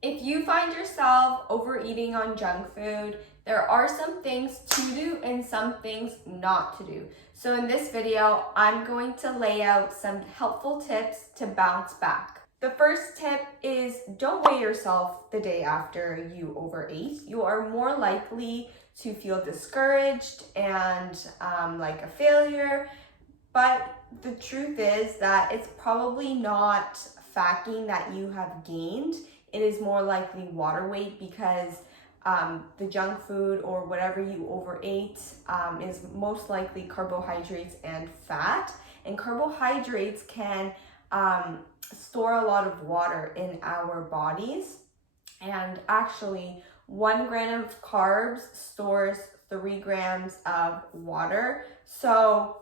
If you find yourself overeating on junk food, there are some things to do and some things not to do. So in this video, I'm going to lay out some helpful tips to bounce back. The first tip is don't weigh yourself the day after you overate. You are more likely to feel discouraged and like a failure. But the truth is that it's probably not fat gain that you have gained. It is more likely water weight because the junk food or whatever you overate is most likely carbohydrates and fat. And carbohydrates can store a lot of water in our bodies. And actually, 1 gram of carbs stores 3 grams of water. So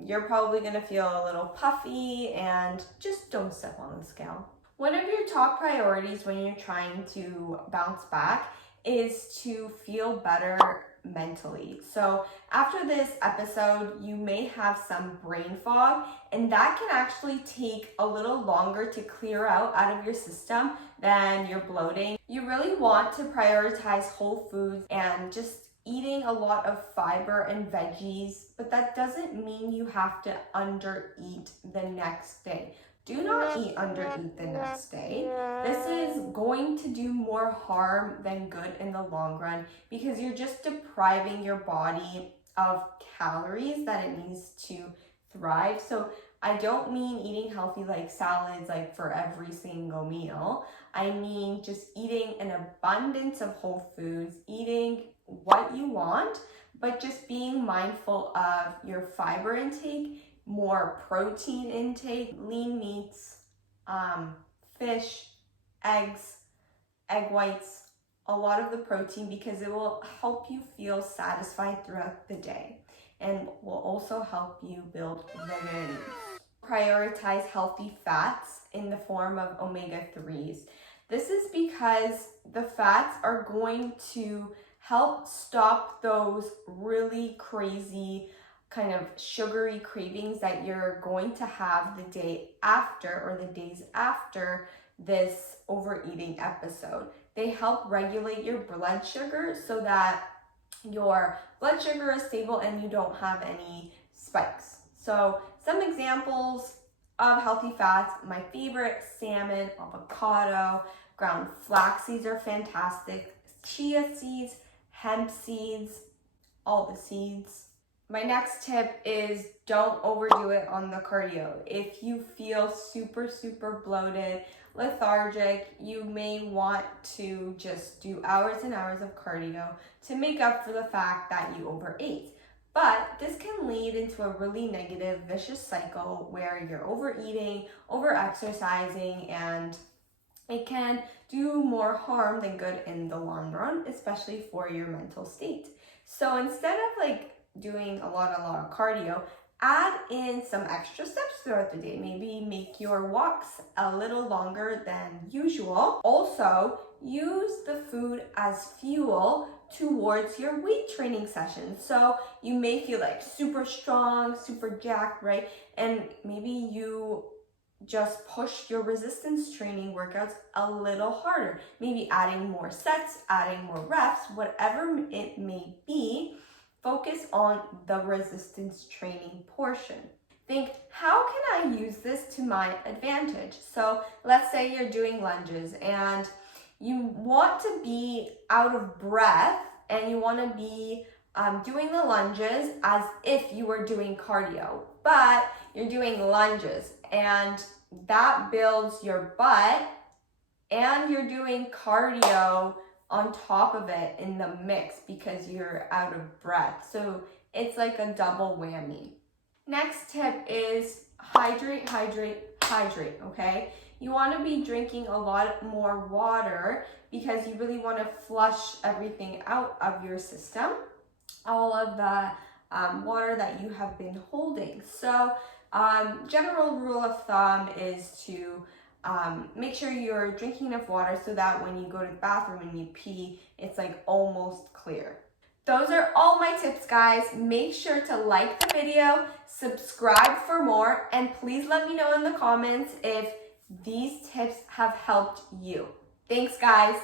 you're probably gonna feel a little puffy and just don't step on the scale. One of your top priorities when you're trying to bounce back is to feel better mentally. So after this episode, you may have some brain fog, and that can actually take a little longer to clear out of your system than your bloating. You really want to prioritize whole foods and just eating a lot of fiber and veggies, but that doesn't mean you have to undereat the next day. Do not undereat the next day. This is going to do more harm than good in the long run because you're just depriving your body of calories that it needs to thrive. So I don't mean eating healthy like salads like for every single meal. I mean just eating an abundance of whole foods, eating what you want, but just being mindful of your fiber intake, more protein intake, lean meats, fish, eggs, egg whites, a lot of the protein because it will help you feel satisfied throughout the day and will also help you build vitamins. Prioritize healthy fats in the form of omega-3s. This is because the fats are going to help stop those really crazy kind of sugary cravings that you're going to have the day after or the days after this overeating episode. They help regulate your blood sugar so that your blood sugar is stable and you don't have any spikes. So some examples of healthy fats, my favorite, salmon, avocado, ground flax seeds are fantastic, chia seeds, hemp seeds, all the seeds. My next tip is don't overdo it on the cardio. If you feel super bloated, lethargic, you may want to just do hours and hours of cardio to make up for the fact that you overate. But this can lead into a really negative, vicious cycle where you're overeating, over-exercising, and it can do more harm than good in the long run, especially for your mental state. So instead of doing a lot of cardio, add in some extra steps throughout the day. Maybe make your walks a little longer than usual. Also, use the food as fuel towards your weight training session. So you may feel super strong, super jacked, right? And maybe you just push your resistance training workouts a little harder. Maybe adding more sets, adding more reps, whatever it may be. Focus on the resistance training portion. Think, how can I use this to my advantage? So let's say you're doing lunges and you want to be out of breath and you want to be doing the lunges as if you were doing cardio, but you're doing lunges and that builds your butt and you're doing cardio on top of it in the mix because you're out of breath. So it's like a double whammy. Next tip is hydrate, okay? You want to be drinking a lot more water because you really want to flush everything out of your system, all of the water that you have been holding. So general rule of thumb is to make sure you're drinking enough water so that when you go to the bathroom and you pee, it's almost clear. Those are all my tips, guys. Make sure to like the video, subscribe for more, and please let me know in the comments if these tips have helped you. Thanks, guys.